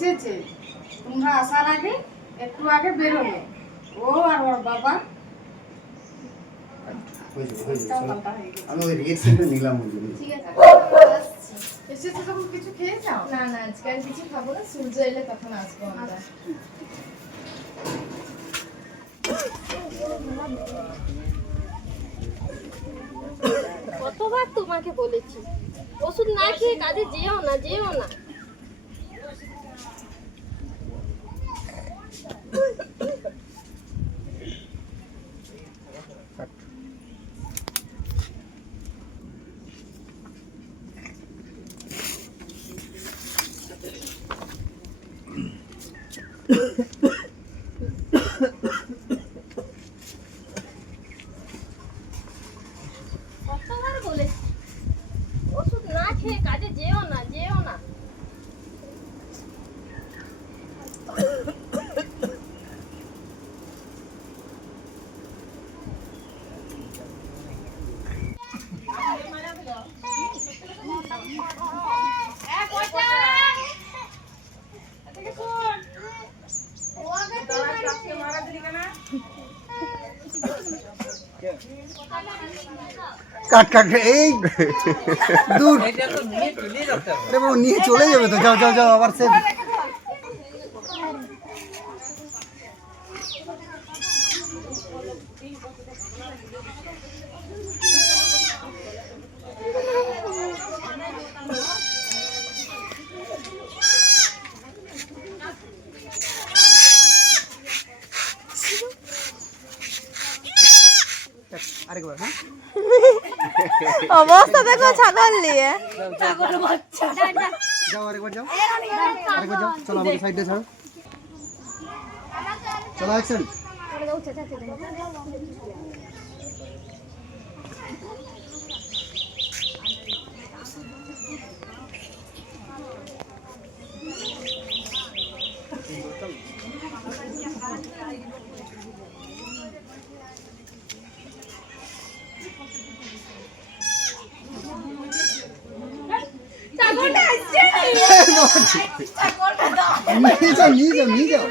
এসেছে, তোমরা আসার আগে একটু আগে বেরোলো ও আর ওর বাবা। আমি ওই রিয়েকশনটা নিলাম। ঠিক আছে আসছি। এসেছে তখন কিছু খেয়ে যাও। না না আজকে আর কিছু খাবো না, সূর্য এলে তখন আসবো আমরা। কতবার তোমাকে বলেছি ওষুধ না খেয়ে কাজে যেও না, যেও না। কতবার বলেছি ওষুধ না খেয়ে কাজে যেও না, যেও না। কাট কাট এই দূর আরে বাবা নিয়ে চলে যাবে তো। যাও যাও যাও আবার সে আরেকবার। হ্যাঁ অবস্থা দেখো ছাগল নিয়ে। যাও আরেকবার যাও, আরেকবার যাও। চলো আমাকে সাইড দিয়ে ছাড়ো। চলো অ্যাকশন। নিয়ে যাও নিয়ে যাও নিয়ে যাও।